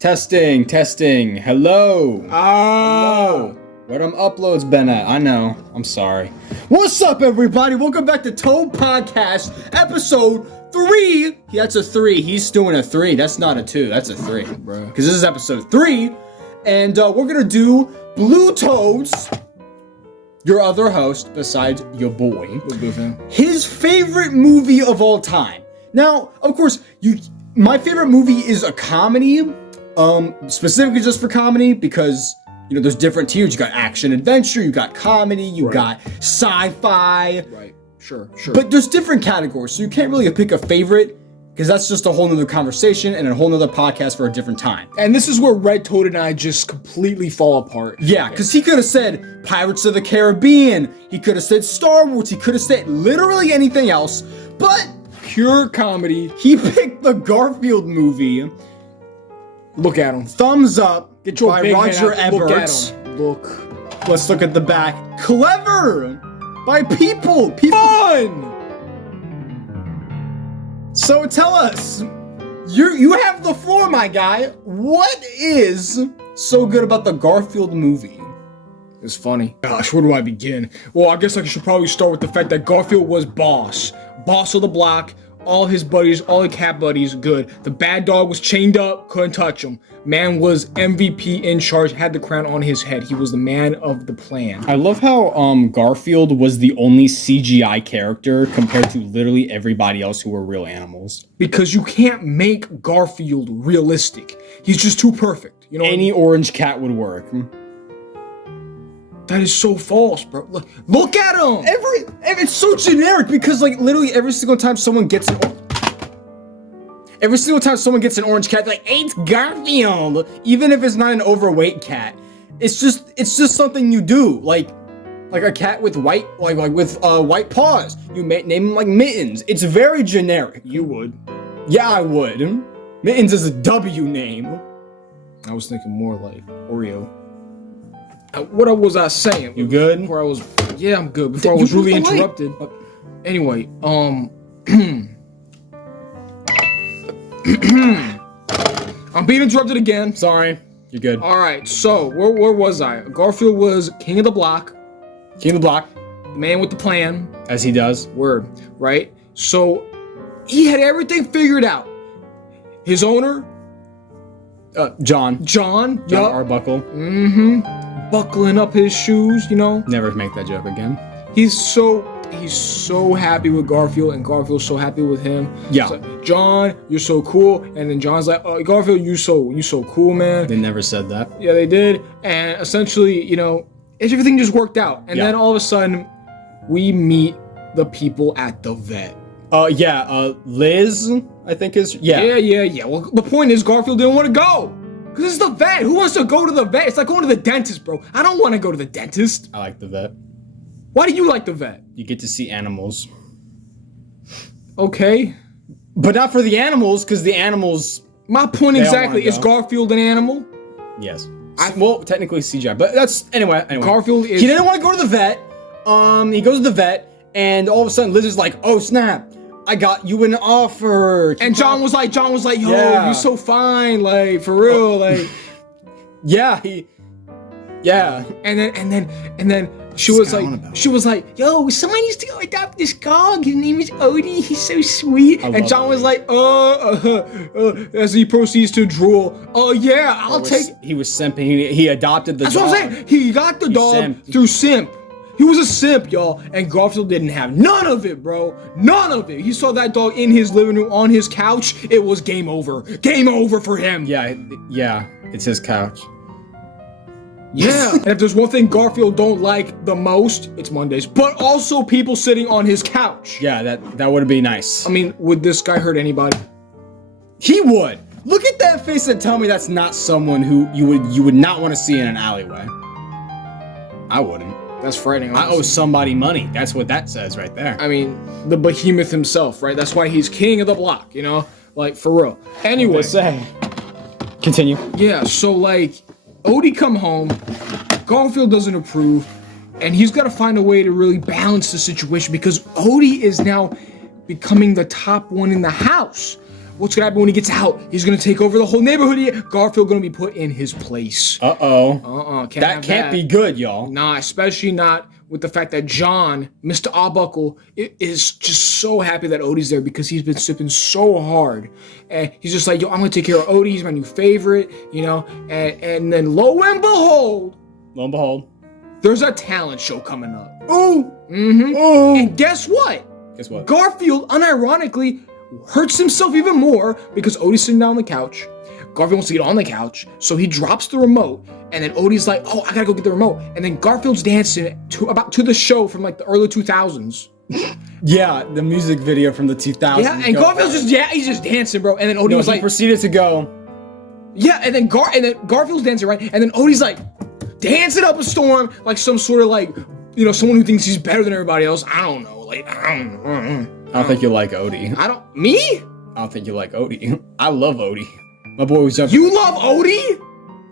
Testing. Hello. Oh. Where them uploads been at? I know. I'm sorry. What's up, everybody? Welcome back to Toad Podcast, episode 3. That's a 3. He's doing a 3. That's not a 2. That's a 3, bro. Because this is episode 3, and we're gonna do Blue Toads. Your other host, besides your boy, his favorite movie of all time. Now, of course, my favorite movie is a comedy. Specifically just for comedy, because there's different tiers. You got action adventure, you got comedy, you got sci-fi. Right. Sure. But there's different categories, so you can't really pick a favorite, because that's just a whole nother conversation and a whole nother podcast for a different time. And this is where Red Toad and I just completely fall apart. Yeah, because he could have said Pirates of the Caribbean, he could have said Star Wars, he could have said literally anything else, but pure comedy. He picked the Garfield movie. Look at him. Thumbs up. Get your by big Roger hand out. Ebert. Look. Let's look at the back. Clever by people. Fun. So tell us, you have the floor, my guy. What is so good about the Garfield movie? It's funny. Gosh, where do I begin? Well, I guess I should probably start with the fact that Garfield was boss of the block. All his buddies, all the cat buddies, good. The bad dog was chained up, couldn't touch him. Man was MVP in charge, had the crown on his head. He was the man of the plan. I love how Garfield was the only CGI character compared to literally everybody else who were real animals. Because you can't make Garfield realistic. He's just too perfect. Any orange cat would work. That is so false, bro. Look at him! It's so generic because literally every single time someone gets an orange cat, like, it's Garfield. Even if it's not an overweight cat, it's just something you do. Like a cat with white white paws. You may name him like Mittens. It's very generic. You would. Yeah, I would. Mittens is a W name. I was thinking more like Oreo. What was I saying? You good? Yeah, I'm good. Before I was really interrupted. Anyway, I'm being interrupted again. Sorry. You're good. All right. So where was I? Garfield was king of the block. King of the block. The man with the plan. As he does. Word. Right. So he had everything figured out. His owner. John Arbuckle. Buckling up his shoes, Never make that joke again. He's so happy with Garfield, and Garfield's so happy with him. Yeah. Like, John, you're so cool. And then John's like, oh, Garfield, you so cool, man. They never said that. Yeah, they did. And essentially, everything just worked out. And then all of a sudden, we meet the people at the vet. Liz, I think is, Yeah. Well, the point is Garfield didn't want to go. Because it's the vet. Who wants to go to the vet? It's like going to the dentist, bro. I don't want to go to the dentist. I like the vet. Why do you like the vet? You get to see animals. Okay. But not for the animals, because the animals... My point exactly. Is Garfield an animal? Yes. Well, technically CGI, but that's... Anyway. Garfield is... He didn't want to go to the vet. He goes to the vet, and all of a sudden Liz is like, oh, snap. I got you an offer. And John was like, yo, you're so fine, like, for real, like. Yeah. And then she was like, yo, someone needs to go adopt this dog. His name is Odie. He's so sweet. And John was like, as he proceeds to drool. Oh yeah, I'll take. He was simping. He adopted the dog. That's what I'm saying. He got the dog through simp. He was a simp, y'all, and Garfield didn't have none of it, bro. None of it. He saw that dog in his living room on his couch. It was game over. Game over for him. Yeah, it's his couch. Yeah. And if there's one thing Garfield don't like the most, it's Mondays. But also people sitting on his couch. Yeah, that would be nice. I mean, would this guy hurt anybody? He would. Look at that face and tell me that's not someone who you would not want to see in an alleyway. I wouldn't. That's frightening. Honestly. I owe somebody money. That's what that says right there. I mean, the behemoth himself, right? That's why he's king of the block, Like, for real. Anyway. Say. Continue. Yeah, so, Odie come home. Garfield doesn't approve. And he's got to find a way to really balance the situation because Odie is now becoming the top one in the house. what's gonna happen when he gets out? He's gonna take over the whole neighborhood. Garfield gonna be put in his place. That can't be good, y'all. Nah, especially not with the fact that John, Mr. Arbuckle, is just so happy that Odie's there because he's been sipping so hard. And he's just like, yo, I'm gonna take care of Odie, he's my new favorite, you know? And then lo and behold, there's a talent show coming up. Ooh! Ooh! And guess what? Guess what? Garfield, unironically, hurts himself even more because Odie's sitting down on the couch. Garfield wants to get on the couch, so he drops the remote, and then Odie's like, oh, I gotta go get the remote. And then Garfield's dancing to the show from like the early 2000s. Yeah, the music video from the 2000s. Yeah, and Garfield's he's just dancing, bro. And then Odie was like, proceeded to go. Yeah, and then Garfield's dancing, right? And then Odie's like dancing up a storm, like some sort of like, you know, someone who thinks he's better than everybody else. I don't know, like I don't think you like Odie. I don't think you like Odie. I love Odie. My boy was jumping. You love Odie?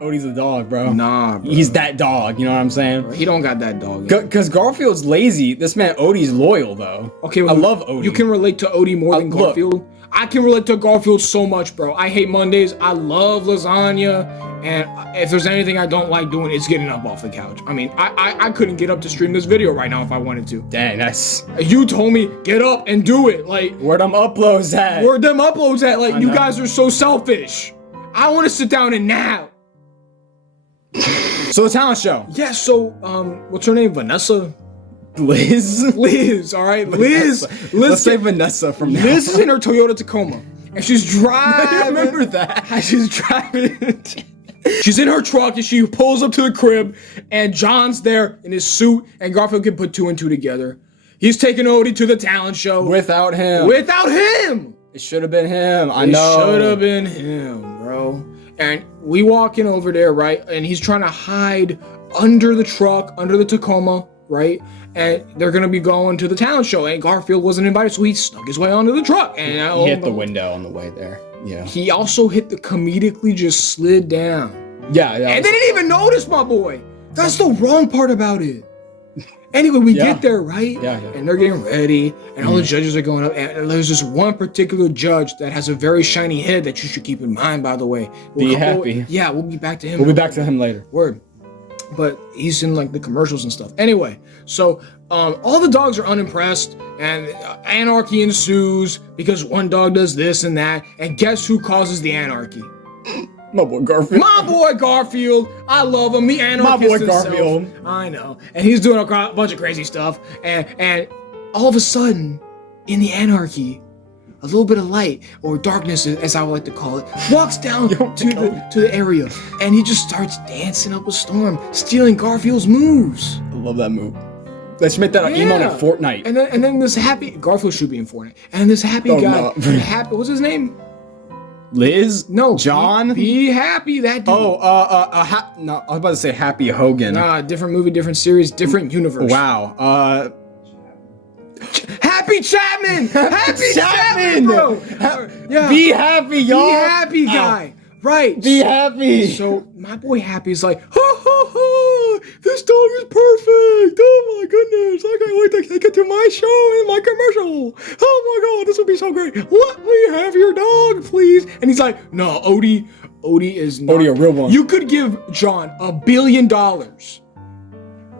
Odie's a dog, bro. Nah, bro. He's that dog, you know what I'm saying? He don't got that dog. Because Garfield's lazy. This man Odie's loyal, though. Okay, well, I love Odie. You can relate to Odie more than Garfield. I can relate to Garfield so much, bro. I hate Mondays. I love lasagna. And if there's anything I don't like doing, it's getting up off the couch. I mean, I couldn't get up to stream this video right now if I wanted to. Dang, that's... You told me, get up and do it. Like, where them uploads at? Like, you guys are so selfish. I want to sit down and nap. So the talent show. Yeah, so, what's her name? Vanessa? Liz, all right? Liz. Let's say Vanessa from now. Liz is in her Toyota Tacoma. And she's driving. I remember that. She's driving. She's in her truck and she pulls up to the crib and John's there in his suit and Garfield can put two and two together. He's taking Odie to the talent show. Without him. It should have been him. I know. It should have been him, bro. And we walk in over there, right? And he's trying to hide under the truck, under the Tacoma, right? And they're gonna be going to the talent show. And Garfield wasn't invited, so he snuck his way onto the truck. And he hit the window on the way there. Yeah. He also comedically just slid down. Yeah. And they didn't even notice, my boy. That's the wrong part about it. Anyway, we get there, right? Yeah. And they're getting ready, and all the judges are going up. And there's this one particular judge that has a very shiny head that you should keep in mind, by the way. Be happy. Yeah, we'll be back to him. We'll be back to him later. Word. But he's in like the commercials and stuff. Anyway, so all the dogs are unimpressed, and anarchy ensues because one dog does this and that. And guess who causes the anarchy? My boy Garfield. I love him. The anarchist My boy himself. Garfield. I know. And he's doing a bunch of crazy stuff. And all of a sudden, in the anarchy, a little bit of light, or darkness as I would like to call it, walks down to the area. And he just starts dancing up a storm, stealing Garfield's moves. I love that move. Let's make that an emote at Fortnite. And then this happy... Garfield should be in Fortnite. And this happy guy... What's his name? Liz? No. John? Be happy, that dude. No, I was about to say Happy Hogan. Nah, different movie, different series, different universe. Wow. Happy Chapman! Happy Chapman, bro! Yeah. Be happy, y'all! Be happy, guy! Right. Be happy! So, my boy Happy's like, this dog is perfect! Oh my goodness! I can't wait to take it to my show and my commercial! Oh my god, this will be so great! Let me have your dog, please! And he's like, no, Odie is not... Odie, a real one. You could give John $1 billion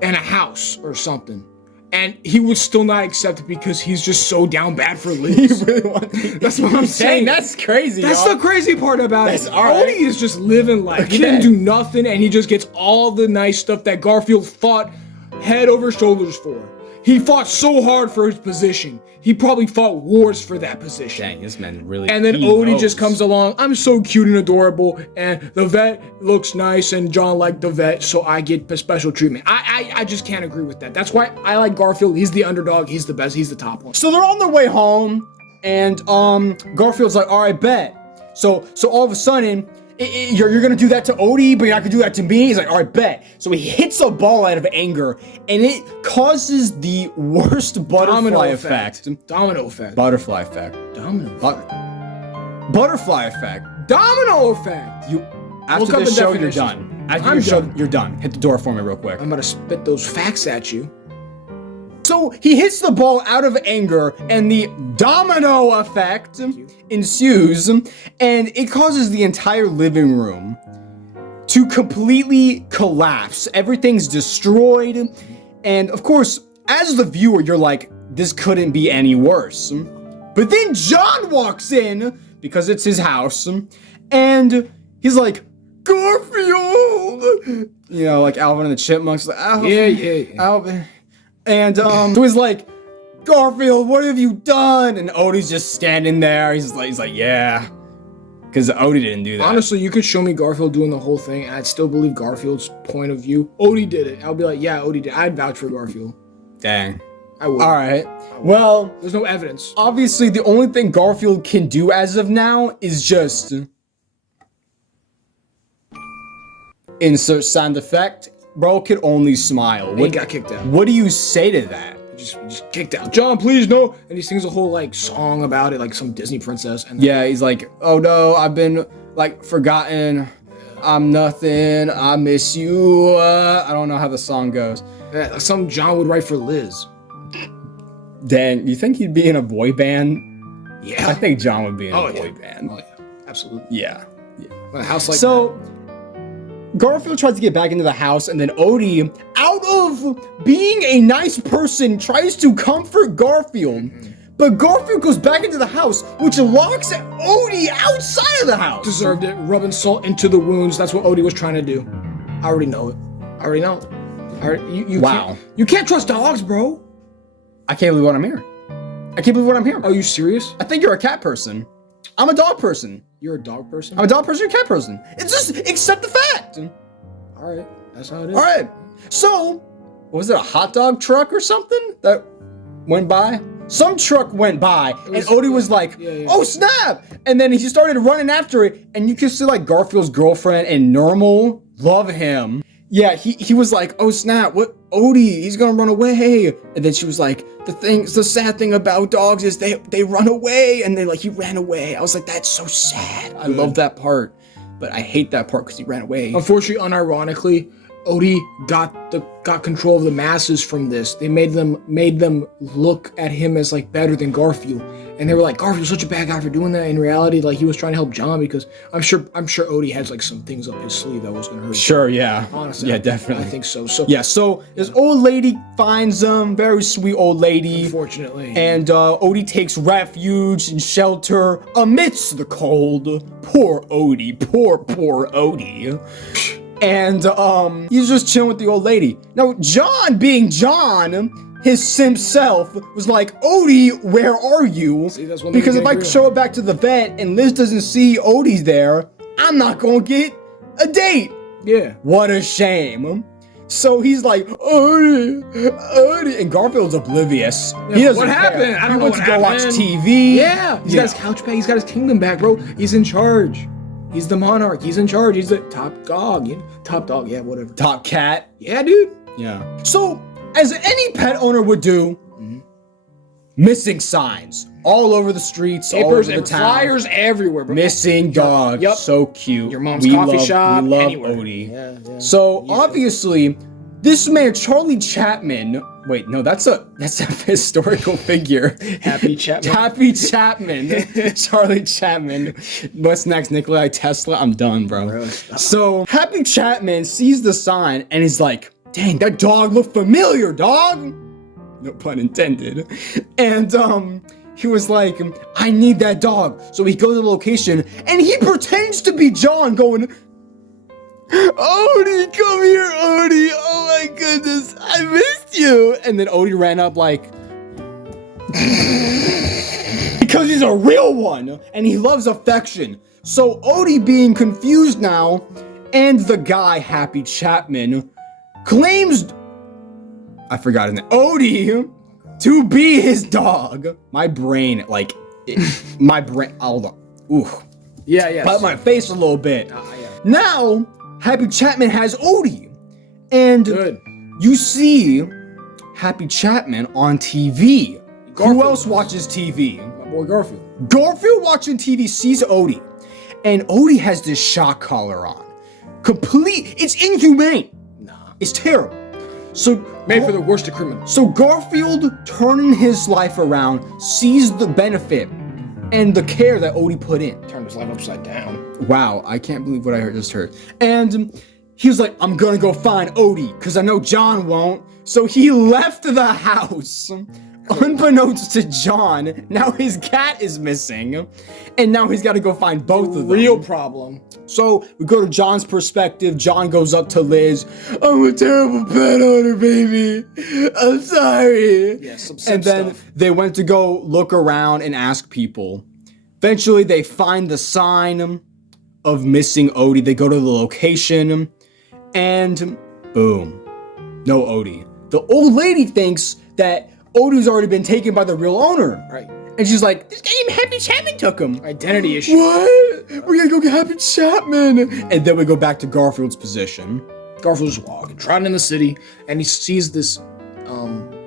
and a house or something. And he would still not accept it because he's just so down bad for Liz. That's what I'm saying. Dang, that's crazy. That's the crazy part about it. Right. Odie is just living life. He didn't do nothing, and he just gets all the nice stuff that Garfield fought head over shoulders for. He fought so hard for his position. He probably fought wars for that position. Dang, this man really... And then Odie just comes along. I'm so cute and adorable, and the vet looks nice, and John liked the vet, so I get special treatment. I just can't agree with that. That's why I like Garfield. He's the underdog. He's the best. He's the top one. So they're on their way home, and Garfield's like, all right, bet. So all of a sudden... You're gonna do that to Odie, but you're not gonna do that to me? He's like, all right, bet. So he hits a ball out of anger, and it causes the worst butterfly effect. Domino effect. Butterfly effect. Domino effect. Butterfly effect. Domino effect. After this show, you're done. After your show, you're done. Hit the door for me real quick. I'm gonna spit those facts at you. So he hits the ball out of anger, and the domino effect ensues, and it causes the entire living room to completely collapse. Everything's destroyed, and of course, as the viewer, you're like, this couldn't be any worse. But then John walks in, because it's his house, and he's like, Garfield! You know, like Alvin and the Chipmunks. Like, Yeah. Alvin. And so he's like, Garfield, what have you done? And Odie's just standing there. He's like, yeah. Because Odie didn't do that. Honestly, you could show me Garfield doing the whole thing, and I'd still believe Garfield's point of view. Odie did it. I'll be like, yeah, Odie did. I'd vouch for Garfield. Dang. I would. All right. Well, there's no evidence. Obviously, the only thing Garfield can do as of now is just insert sound effect. Bro could only smile. He got kicked out. What do you say to that? He just kicked out. John, please no. And he sings a whole like song about it, like some Disney princess. And yeah, he's like, oh no, I've been like forgotten. I'm nothing. I miss you. I don't know how the song goes. Yeah, some John would write for Liz. Dang, you think he'd be in a boy band? Yeah. I think John would be in a boy band. Oh, yeah. Absolutely. Yeah. A house like so, Garfield tries to get back into the house, and then Odie, out of being a nice person, tries to comfort Garfield. Mm-hmm. But Garfield goes back into the house, which locks Odie outside of the house. Deserved it. Rubbing salt into the wounds. That's what Odie was trying to do. I already know it. Wow. You can't trust dogs, bro. I can't believe what I'm hearing. I can't believe what I'm hearing. Are you serious? I think you're a cat person. I'm a dog person. You're a dog person? I'm a dog person, you're a cat person. It's just, accept the fact. Alright, that's how it is. Alright. So, was it a hot dog truck or something that went by? Some truck went by, and Odie was like, oh snap! And then he started running after it, and you can see like Garfield's girlfriend and Normal love him. Yeah, he was like, oh snap, what? Odie, he's gonna run away. And then she was like, the sad thing about dogs is they run away, and he ran away. I was like, that's so sad. I love that part, but I hate that part because he ran away. Unfortunately, unironically, Odie got control of the masses from this. They made them look at him as like better than Garfield, and they were like, Garfield's such a bad guy for doing that. In reality, like he was trying to help John because I'm sure Odie has like some things up his sleeve that was gonna hurt. Sure, yeah, honestly, yeah, definitely. I think so. So this old lady finds very sweet old lady, unfortunately, and Odie takes refuge and shelter amidst the cold. Poor Odie, poor Odie. And he's just chilling with the old lady. Now, John, being John, his simp self, was like, Odie, where are you? See, that's because if I show it back to the vet and Liz doesn't see Odie's there, I'm not gonna get a date. Yeah. What a shame. So he's like, Odie, and Garfield's oblivious. Yeah, he doesn't what happened? Care. I don't know what happened. He wants to go watch TV. Yeah. He's got his couch back. He's got his kingdom back, bro. He's in charge. He's the monarch. He's in charge. He's the top dog. Top dog. Yeah, whatever. Top cat. Yeah, dude. Yeah. So, as any pet owner would do, missing signs all over the streets, papers all over the and town. Flyers everywhere, bro. Missing dog. Yep. So cute. Your mom's coffee shop. We love anywhere. Odie. Yeah. So obviously, this man Charlie Chapman. Wait, no, that's a historical figure. Happy Chapman. Happy Chapman. Charlie Chapman. What's next, Nikolai Tesla? I'm done, bro. So Happy Chapman sees the sign and he's like, dang, that dog looked familiar, dog. No pun intended. And he was like, I need that dog. So he goes to the location and he pretends to be John going, Odie, come here, Odie. Oh my goodness, I missed you. And then Odie ran up like, because he's a real one and he loves affection. So Odie, being confused now, and the guy, Happy Chapman, claims, I forgot his name, Odie, to be his dog. My brain, hold on. Ooh. Yeah. But my face a little bit. Yeah. Now, Happy Chapman has Odie. And good. You see Happy Chapman on TV. Garfield. Who else watches TV? My boy Garfield. Garfield watching TV sees Odie. And Odie has this shock collar on. It's inhumane. Nah. It's terrible. So Made for the worst of criminals. So Garfield, turning his life around, sees the benefit and the care that Odie put in. Turned his life upside down. Wow, I can't believe what I just heard. And he was like, I'm gonna go find Odie, because I know John won't. So he left the house. Unbeknownst to John, now his cat is missing. And now he's got to go find both of them. Real problem. So we go to John's perspective. John goes up to Liz. I'm a terrible pet owner, baby. I'm sorry. Yeah, some and then stuff. they went to go look around and ask people. Eventually, they find the sign of missing Odie. They go to the location, and boom, no Odie. The old lady thinks that Odie's already been taken by the real owner. Right. And she's like, this guy named Happy Chapman took him. Identity issue. What? We're gonna go get Happy Chapman. And then we go back to Garfield's position. Garfield's walking, trotting in the city, and he sees this,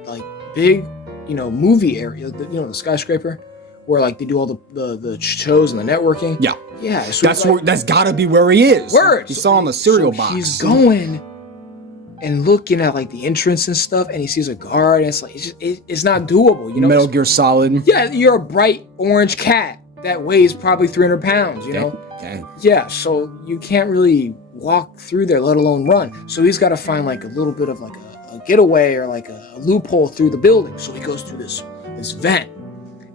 like, big, movie area, the skyscraper, where, like, they do all the shows and the networking. Yeah. Yeah. So That's gotta be where he is. Word. He saw on the cereal so box. He's going and looking at, like, the entrance and stuff, and he sees a guard, and it's like, it's not doable, Metal Gear Solid. Yeah, you're a bright orange cat that weighs probably 300 pounds, you know? Okay. Yeah, so you can't really walk through there, let alone run. So he's got to find, like, a little bit of, like, a getaway or, like, a loophole through the building. So he goes through this vent,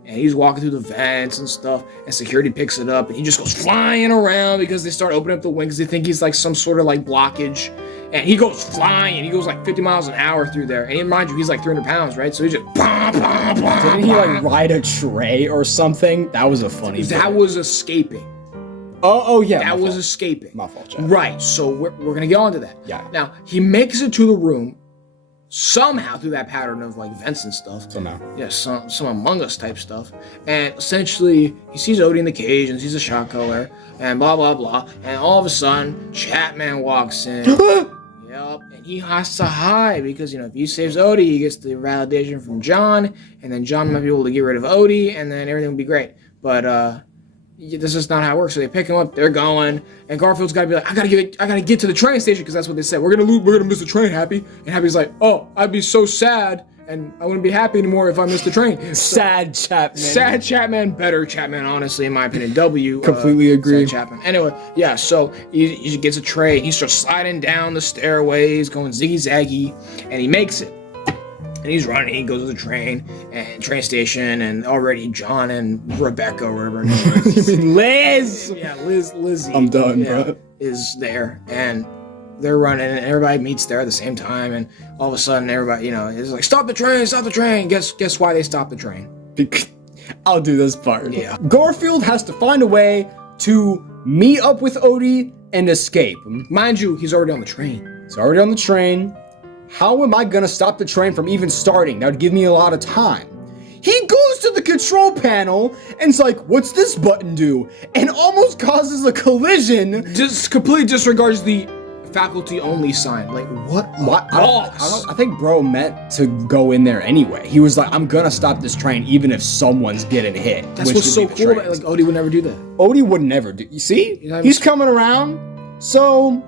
and he's walking through the vents and stuff, and security picks it up, and he just goes flying around because they start opening up the wings. They think he's, like, some sort of, like, blockage. And he goes flying, and he goes like 50 miles an hour through there. And mind you, he's like 300 pounds, right? So he's just Didn't he like ride a tray or something? That was a funny That was escaping. Oh yeah. That was escaping. My fault, Chad. Right, so we're going to get onto that. Yeah. Now, he makes it to the room, somehow through that pattern of like vents and stuff. Somehow. Yeah, some Among Us type stuff. And essentially, he sees Odie in the cage and sees a shot collar and blah, blah, blah. And all of a sudden, Chapman walks in. Yep, and he has to hide because, if he saves Odie, he gets the validation from John, and then John might be able to get rid of Odie, and then everything will be great. But this is not how it works. So they pick him up, they're going, and Garfield's got to be like, I gotta get to the train station because that's what they said. We're gonna miss the train, Happy. And Happy's like, oh, I'd be so sad, and I wouldn't be happy anymore if I missed the train. Sad Chapman. Sad Chapman, better Chapman, honestly, in my opinion. W. Completely agree. Sad Chapman. Anyway, yeah, so he gets a tray, he starts sliding down the stairways, going ziggy-zaggy, and he makes it. And he's running, he goes to the train station, and already John and Rebecca, or whatever her name is. You mean Liz? Yeah, Lizzie. I'm done, bro. Is there, and they're running, and everybody meets there at the same time, and all of a sudden, everybody, is like, stop the train. Guess why they stopped the train? I'll do this part. Yeah. Garfield has to find a way to meet up with Odie and escape. Mind you, he's already on the train. He's already on the train. How am I gonna stop the train from even starting? That would give me a lot of time. He goes to the control panel and it's like, what's this button do? And almost causes a collision. Just completely disregards the faculty only sign. Like, what? I think bro meant to go in there anyway. He was like, I'm gonna stop this train even if someone's getting hit. That's what's so cool about it. Like, Odie would never do that. Odie would never do. You see? He's coming around. So,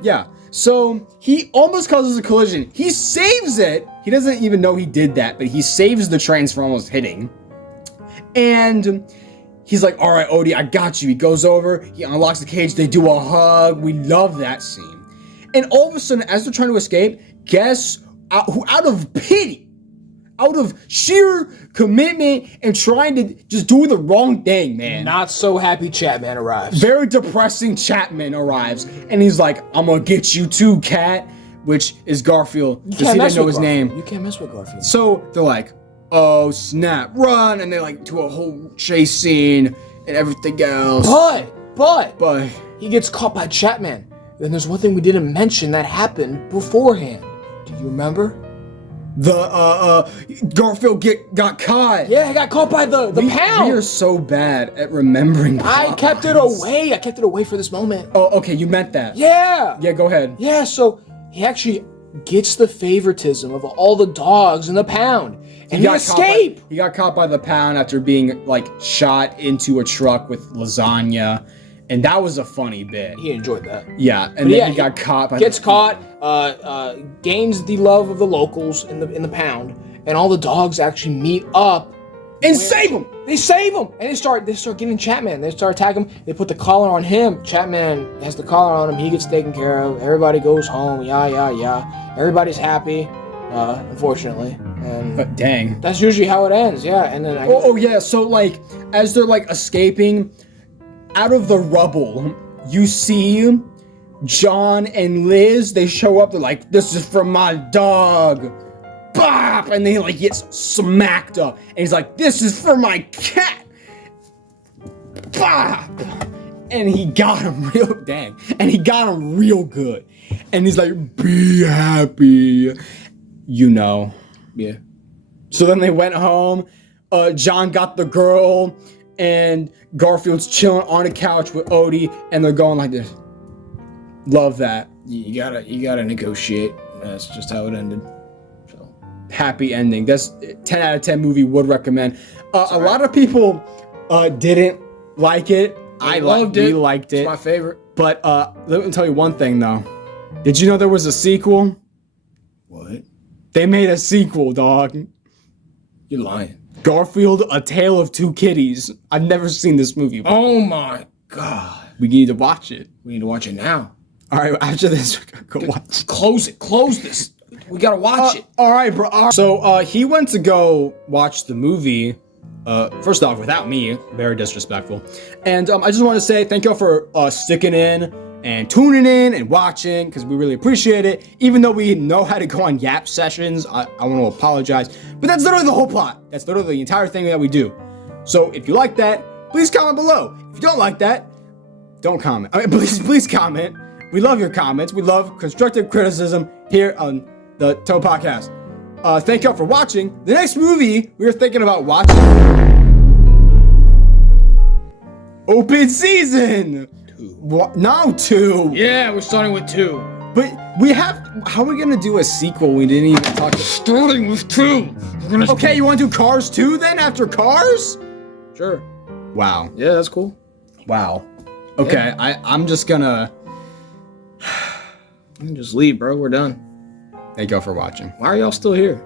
yeah. So, he almost causes a collision. He saves it. He doesn't even know he did that, but he saves the trains from almost hitting. And he's like, all right, Odie, I got you. He goes over. He unlocks the cage. They do a hug. We love that scene. And all of a sudden, as they're trying to escape, guess who, out of pity, out of sheer commitment and trying to just do the wrong thing, man. Not so happy Chapman arrives. Very depressing Chapman arrives. And he's like, I'm gonna get you too, cat. Which is Garfield. Because he didn't know his name. You can't mess with Garfield. So they're like, oh, snap, run. And they like do a whole chase scene and everything else. But he gets caught by Chapman. Then there's one thing we didn't mention that happened beforehand. Do you remember? Garfield got caught. Yeah, he got caught by the pound. We are so bad at remembering. I kept it away. I kept it away for this moment. Oh, okay, you meant that. Yeah. Yeah, go ahead. Yeah, so he actually gets the favoritism of all the dogs in the pound. And he escaped. He got caught by the pound after being like shot into a truck with lasagna. And that was a funny bit. He enjoyed that. Yeah, and then he got caught by gets caught, gains the love of the locals in the pound, and all the dogs actually meet up And save him! They save him, and they start getting Chapman. They start attacking him. They put the collar on him. Chapman has the collar on him. He gets taken care of. Everybody goes home. Yeah. Everybody's happy, unfortunately. And dang. that's usually how it ends. Yeah, and then yeah. So like, as they're like escaping out of the rubble, you see John and Liz. They show up. They're like, "This is for my dog." Bop! And then he like gets smacked up, and he's like, "This is for my cat." Bop! And he got him real good. And he's like, "Be happy," Yeah. So then they went home. John got the girl, and Garfield's chilling on a couch with Odie, and they're going like this. Love that. You gotta negotiate. That's just how it ended. Happy ending. That's 10 out of 10 movie, would recommend. A lot of people didn't like it. I loved it. We liked it. It's my favorite. But let me tell you one thing though. Did you know there was a sequel? What? They made a sequel, dog. You're lying. Garfield, A Tale of Two Kitties. I've never seen this movie before. Oh my god. We need to watch it. We need to watch it now. All right, after this, we're gonna go watch it. Close it. Close this. We gotta watch it. All right, bro. So he went to go watch the movie. First off, without me, very disrespectful. And I just want to say thank y'all for sticking in and tuning in and watching, because we really appreciate it. Even though we know how to go on Yap sessions, I want to apologize. But that's literally the whole plot. That's literally the entire thing that we do. So if you like that, please comment below. If you don't like that, don't comment. I mean, please comment. We love your comments. We love constructive criticism here on the Toe Podcast. Thank y'all for watching. The next movie we were thinking about watching, Open Season. 2. No, 2. Yeah, we're starting with 2. But we have. How are we gonna do a sequel? We didn't even talk. Starting with 2. Okay, you want to do Cars 2 then after Cars? Sure. Wow. Yeah, that's cool. Wow. Okay, yeah. I'm just gonna. Just leave, bro. We're done. Thank y'all for watching. Why are y'all still here?